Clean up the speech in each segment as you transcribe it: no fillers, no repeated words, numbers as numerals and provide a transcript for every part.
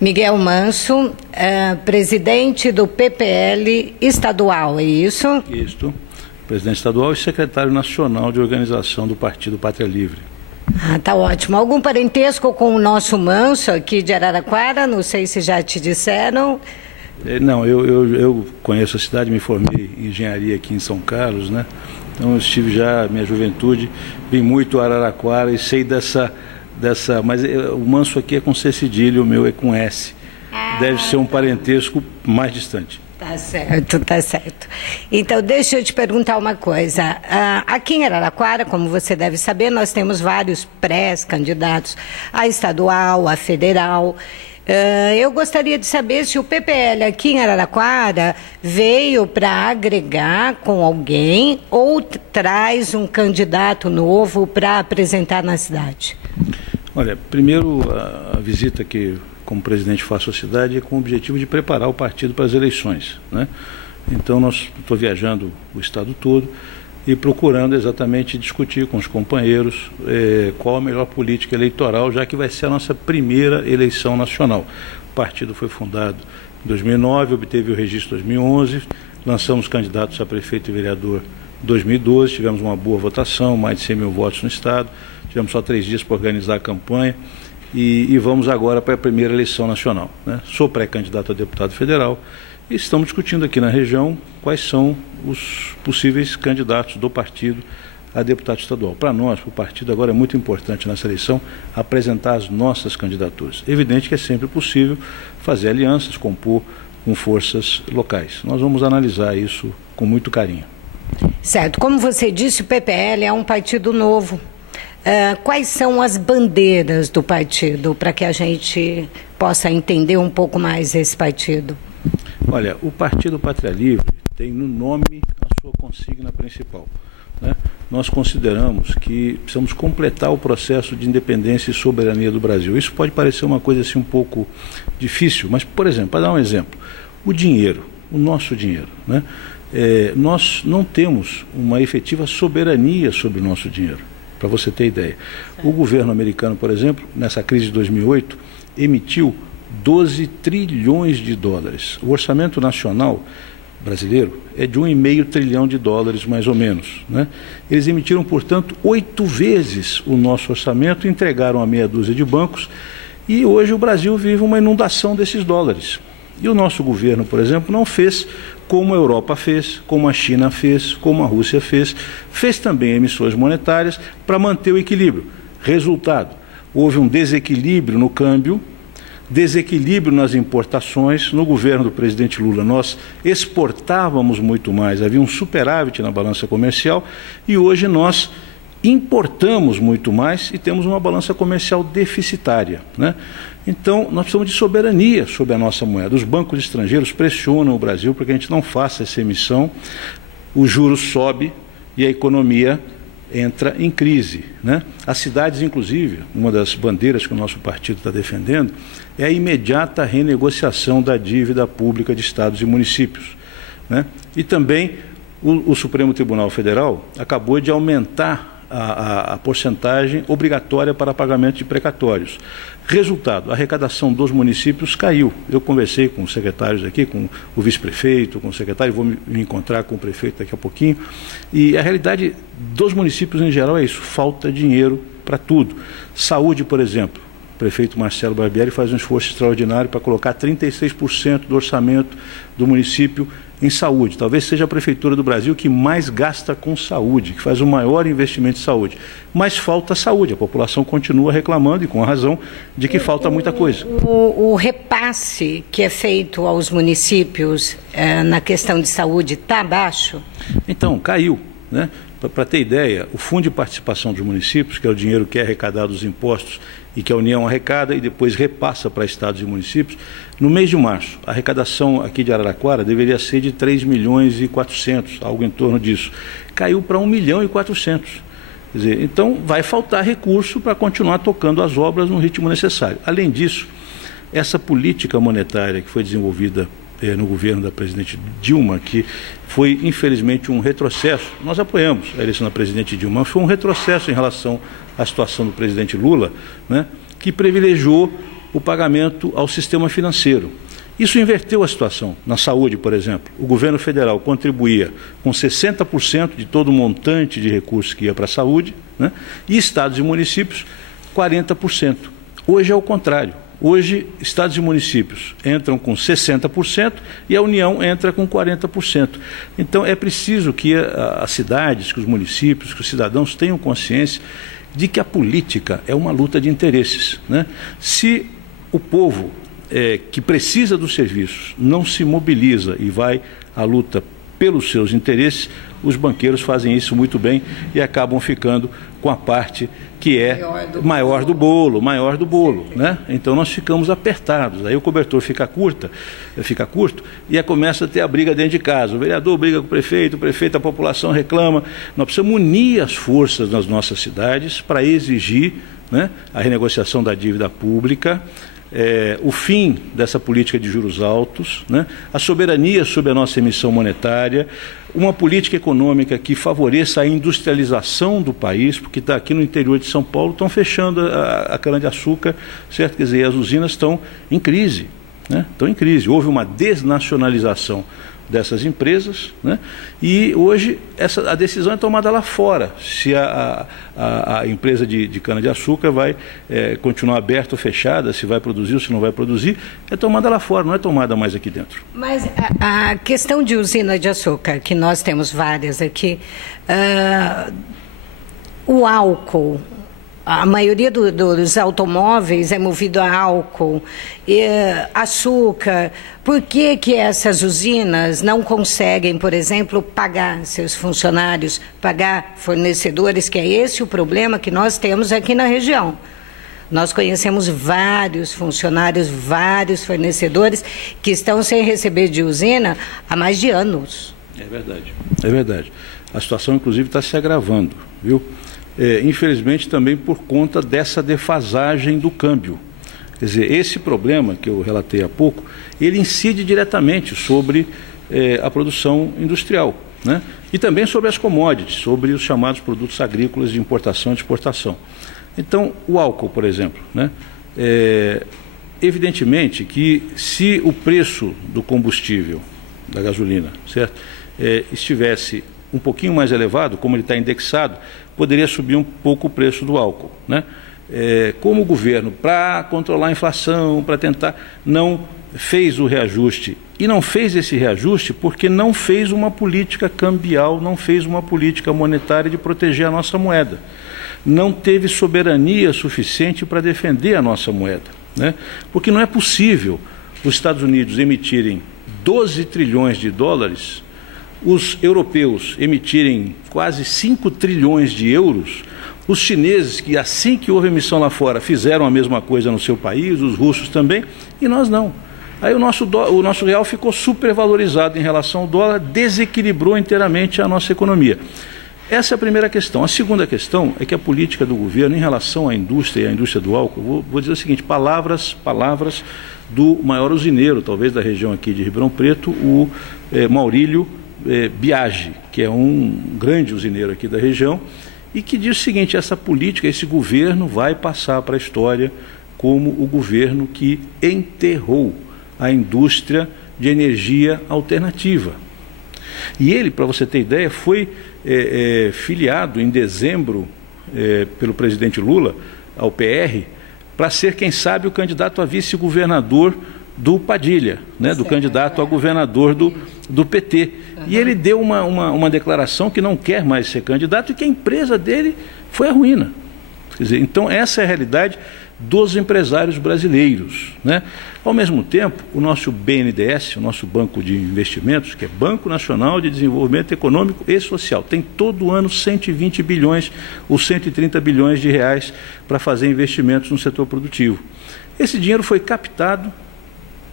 Miguel Manso, presidente do PPL estadual, é isso? Isso, presidente estadual e secretário nacional de organização do Partido Pátria Livre. Ah, tá ótimo. Algum parentesco com o nosso Manso aqui de Araraquara? Não sei se já te disseram. Não, eu conheço a cidade, me formei em engenharia aqui em São Carlos, né? Então eu estive já, minha juventude, vim muito a Araraquara e sei dessa mas o Manso aqui é com C cedilha, o meu é com S. Deve ser um parentesco mais distante. Tá certo, tá certo. Então, deixa eu te perguntar uma coisa. Aqui em Araraquara, como você deve saber, nós temos vários pré-candidatos a estadual, a federal. Eu gostaria de saber se o PPL aqui em Araraquara veio para agregar com alguém ou traz um candidato novo para apresentar na cidade. Olha, primeiro a visita que como presidente faço à cidade é com o objetivo de preparar o partido para as eleições, né? Então estou viajando o estado todo e procurando exatamente discutir com os companheiros qual a melhor política eleitoral, já que vai ser a nossa primeira eleição nacional. O partido foi fundado em 2009, obteve o registro em 2011, lançamos candidatos a prefeito e vereador em 2012, tivemos uma boa votação, mais de 100 mil votos no estado, tivemos só 3 dias para organizar a campanha e vamos agora para a primeira eleição nacional, né? Sou pré-candidato a deputado federal e estamos discutindo aqui na região quais são os possíveis candidatos do partido a deputado estadual. Para nós, para o partido, agora é muito importante nessa eleição apresentar as nossas candidaturas. Evidente que é sempre possível fazer alianças, compor com forças locais. Nós vamos analisar isso com muito carinho. Certo. Como você disse, o PPL é um partido novo. Quais são as bandeiras do partido, para que a gente possa entender um pouco mais esse partido? Olha, o Partido Pátria Livre tem no nome a sua consigna principal, né? Nós consideramos que precisamos completar o processo de independência e soberania do Brasil. Isso pode parecer uma coisa assim um pouco difícil, mas, por exemplo, para dar um exemplo, o dinheiro, o nosso dinheiro, né? Nós não temos uma efetiva soberania sobre o nosso dinheiro. Para você ter ideia, o governo americano, por exemplo, nessa crise de 2008, emitiu 12 trilhões de dólares. O orçamento nacional brasileiro é de 1,5 trilhão de dólares, mais ou menos, né? Eles emitiram, portanto, 8 vezes o nosso orçamento, entregaram a meia dúzia de bancos e hoje o Brasil vive uma inundação desses dólares. E o nosso governo, por exemplo, não fez como a Europa fez, como a China fez, como a Rússia fez também emissões monetárias para manter o equilíbrio. Resultado, houve um desequilíbrio no câmbio, desequilíbrio nas importações. No governo do presidente Lula nós exportávamos muito mais, havia um superávit na balança comercial e hoje nós importamos muito mais e temos uma balança comercial deficitária, né? Então, nós precisamos de soberania sobre a nossa moeda. Os bancos estrangeiros pressionam o Brasil para que a gente não faça essa emissão, o juros sobe e a economia entra em crise, né? As cidades, inclusive, uma das bandeiras que o nosso partido está defendendo é a imediata renegociação da dívida pública de estados e municípios, né? E também o Supremo Tribunal Federal acabou de aumentar a porcentagem obrigatória para pagamento de precatórios. Resultado, a arrecadação dos municípios caiu. Eu conversei com os secretários aqui, com o vice-prefeito, com o secretário, vou me encontrar com o prefeito daqui a pouquinho. E a realidade dos municípios em geral é isso, falta dinheiro para tudo. Saúde, por exemplo, o prefeito Marcelo Barbieri faz um esforço extraordinário para colocar 36% do orçamento do município em saúde. Talvez seja a prefeitura do Brasil que mais gasta com saúde, que faz o maior investimento em saúde. Mas falta saúde, a população continua reclamando, e com a razão, de que falta muita coisa. O repasse que é feito aos municípios na questão de saúde está baixo? Então, caiu, né? Para ter ideia, o Fundo de Participação dos Municípios, que é o dinheiro que é arrecadado dos impostos e que a União arrecada e depois repassa para estados e municípios, no mês de março, a arrecadação aqui de Araraquara deveria ser de 3 milhões e 400, algo em torno disso. Caiu para 1 milhão e 400. Quer dizer, então vai faltar recurso para continuar tocando as obras no ritmo necessário. Além disso, essa política monetária que foi desenvolvida no governo da presidente Dilma, que foi, infelizmente, um retrocesso. Nós apoiamos a eleição da presidente Dilma, mas foi um retrocesso em relação à situação do presidente Lula, né, que privilegiou o pagamento ao sistema financeiro. Isso inverteu a situação. Na saúde, por exemplo, o governo federal contribuía com 60% de todo o montante de recursos que ia para a saúde, né? E estados e municípios, 40%. Hoje é o contrário. Hoje, estados e municípios entram com 60% e a União entra com 40%. Então, é preciso que as cidades, que os municípios, que os cidadãos tenham consciência de que a política é uma luta de interesses, né? Se o povo que precisa dos serviços não se mobiliza e vai à luta pelos seus interesses, os banqueiros fazem isso muito bem e acabam ficando com a parte que é maior do bolo, né? Então nós ficamos apertados, aí o cobertor fica curto e começa a ter a briga dentro de casa. O vereador briga com o prefeito, a população reclama. Nós precisamos unir as forças nas nossas cidades para exigir, né, a renegociação da dívida pública, o fim dessa política de juros altos, né, a soberania sobre a nossa emissão monetária, uma política econômica que favoreça a industrialização do país, porque está aqui no interior de São Paulo, estão fechando a cana-de-açúcar, certo? Quer dizer, as usinas estão em crise, né? Estão em crise. Houve uma desnacionalização dessas empresas, né? E hoje a decisão é tomada lá fora, se a empresa de cana-de-açúcar vai continuar aberta ou fechada, se vai produzir ou se não vai produzir, é tomada lá fora, não é tomada mais aqui dentro. Mas a questão de usina de açúcar, que nós temos várias aqui, o álcool, a maioria dos automóveis é movido a álcool, açúcar. Por que essas usinas não conseguem, por exemplo, pagar seus funcionários, pagar fornecedores, que é esse o problema que nós temos aqui na região? Nós conhecemos vários funcionários, vários fornecedores que estão sem receber de usina há mais de anos. É verdade, é verdade. A situação, inclusive, está se agravando, viu? Infelizmente também por conta dessa defasagem do câmbio. Quer dizer, esse problema que eu relatei há pouco, ele incide diretamente sobre a produção industrial, né? E também sobre as commodities, sobre os chamados produtos agrícolas de importação e de exportação. Então, o álcool, por exemplo, né? Evidentemente que se o preço do combustível, da gasolina, certo? Estivesse um pouquinho mais elevado, como ele está indexado, poderia subir um pouco o preço do álcool, né? Como o governo, para controlar a inflação, para tentar, não fez o reajuste, e não fez esse reajuste porque não fez uma política cambial, não fez uma política monetária de proteger a nossa moeda. Não teve soberania suficiente para defender a nossa moeda, né? Porque não é possível os Estados Unidos emitirem 12 trilhões de dólares, os europeus emitirem quase 5 trilhões de euros, os chineses, que assim que houve emissão lá fora, fizeram a mesma coisa no seu país, os russos também, e nós não. Aí o nosso real ficou supervalorizado em relação ao dólar, desequilibrou inteiramente a nossa economia. Essa é a primeira questão. A segunda questão é que a política do governo em relação à indústria e à indústria do álcool, vou dizer o seguinte, palavras do maior usineiro, talvez da região aqui de Ribeirão Preto, o Maurílio Biagi, que é um grande usineiro aqui da região, e que diz o seguinte: essa política, esse governo vai passar para a história como o governo que enterrou a indústria de energia alternativa. E ele, para você ter ideia, foi filiado em dezembro pelo presidente Lula ao PR para ser, quem sabe, o candidato a vice-governador do Padilha, né, do candidato a governador do PT. E ele deu uma declaração que não quer mais ser candidato e que a empresa dele foi à ruína. Quer dizer, então essa é a realidade dos empresários brasileiros, né? Ao mesmo tempo, o nosso BNDES, o nosso Banco de Investimentos, que é Banco Nacional de Desenvolvimento Econômico e Social, tem todo ano 120 bilhões ou 130 bilhões de reais para fazer investimentos no setor produtivo. Esse dinheiro foi captado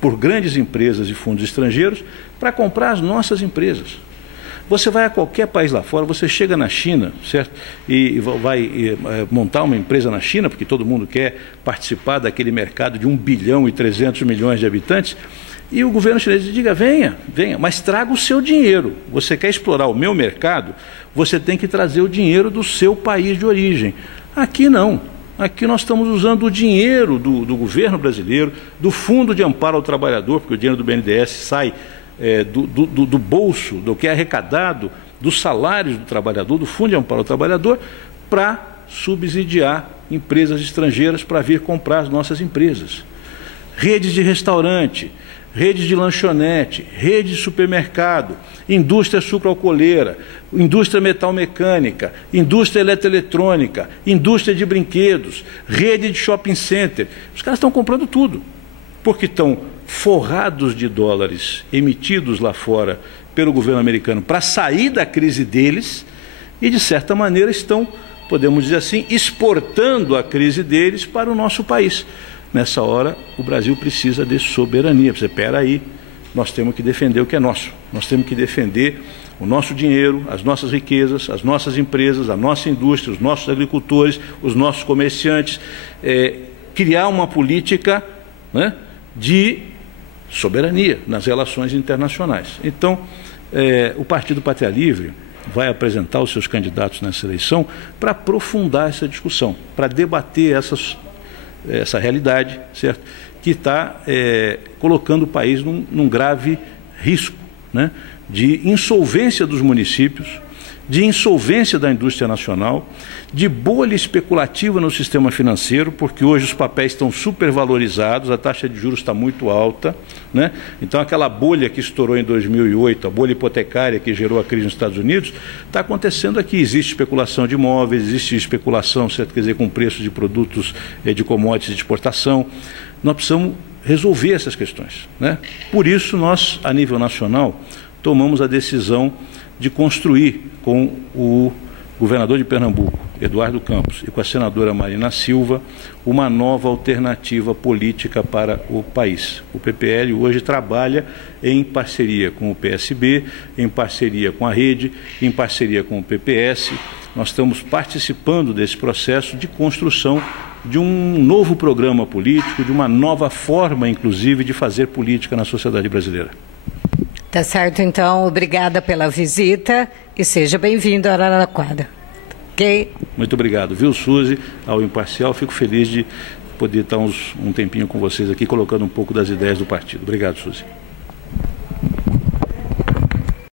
por grandes empresas e fundos estrangeiros para comprar as nossas empresas. Você vai a qualquer país lá fora, você chega na China, certo? E vai montar uma empresa na China, porque todo mundo quer participar daquele mercado de 1 bilhão e 300 milhões de habitantes, e o governo chinês diz: venha, mas traga o seu dinheiro. Você quer explorar o meu mercado, você tem que trazer o dinheiro do seu país de origem. Aqui não. Aqui nós estamos usando o dinheiro do governo brasileiro, do Fundo de Amparo ao Trabalhador, porque o dinheiro do BNDES sai do bolso, do que é arrecadado, dos salários do trabalhador, do Fundo de Amparo ao Trabalhador, para subsidiar empresas estrangeiras para vir comprar as nossas empresas. Redes de restaurante, redes de lanchonete, rede de supermercado, indústria sucroalcooleira, indústria metalmecânica, indústria eletroeletrônica, indústria de brinquedos, rede de shopping center. Os caras estão comprando tudo, porque estão forrados de dólares emitidos lá fora pelo governo americano para sair da crise deles e, de certa maneira, estão, podemos dizer assim, exportando a crise deles para o nosso país. Nessa hora, o Brasil precisa de soberania. Você, espera aí, nós temos que defender o que é nosso. Nós temos que defender o nosso dinheiro, as nossas riquezas, as nossas empresas, a nossa indústria, os nossos agricultores, os nossos comerciantes, criar uma política, né, de soberania nas relações internacionais. Então, o Partido Pátria Livre vai apresentar os seus candidatos nessa eleição para aprofundar essa discussão, para debater essa realidade, certo? Que está colocando o país num grave risco, né, de insolvência dos municípios, de insolvência da indústria nacional, de bolha especulativa no sistema financeiro, porque hoje os papéis estão supervalorizados, a taxa de juros está muito alta, né? Então aquela bolha que estourou em 2008, a bolha hipotecária que gerou a crise nos Estados Unidos, está acontecendo aqui. Existe especulação de imóveis, existe especulação, certo? Quer dizer, com preços de produtos de commodities de exportação. Nós precisamos resolver essas questões, né? Por isso nós, a nível nacional, tomamos a decisão de construir com o governador de Pernambuco, Eduardo Campos, e com a senadora Marina Silva, uma nova alternativa política para o país. O PPL hoje trabalha em parceria com o PSB, em parceria com a Rede, em parceria com o PPS. Nós estamos participando desse processo de construção de um novo programa político, de uma nova forma, inclusive, de fazer política na sociedade brasileira. Tá certo, então, obrigada pela visita e seja bem-vindo a Araraquara. Ok? Muito obrigado, viu, Suzy, ao Imparcial. Fico feliz de poder estar um tempinho com vocês aqui, colocando um pouco das ideias do partido. Obrigado, Suzy.